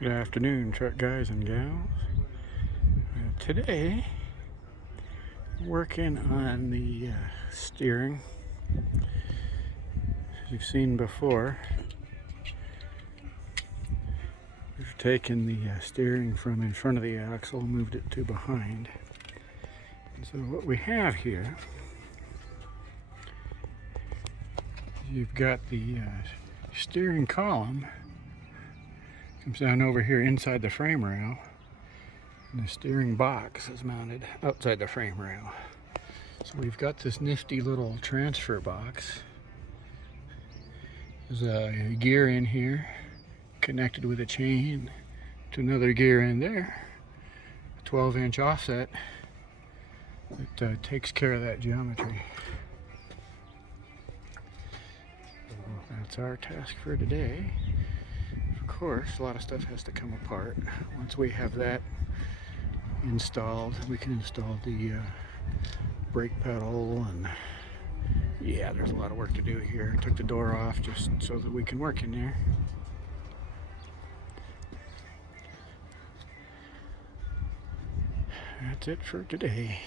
Good afternoon, truck guys and gals. Today, working on the steering. As you've seen before, we've taken the steering from in front of the axle, moved it to behind. And so what we have here, you've got the steering column comes down over here inside the frame rail, and the steering box is mounted outside the frame rail. So we've got this nifty little transfer box. There's a gear in here connected with a chain to another gear in there, a 12-inch offset that takes care of that geometry. So that's our task for today. Of course, a lot of stuff has to come apart. Once we have that installed, we can install the brake pedal, and yeah, there's a lot of work to do here. Took the door off just so that we can work in there. That's it for today.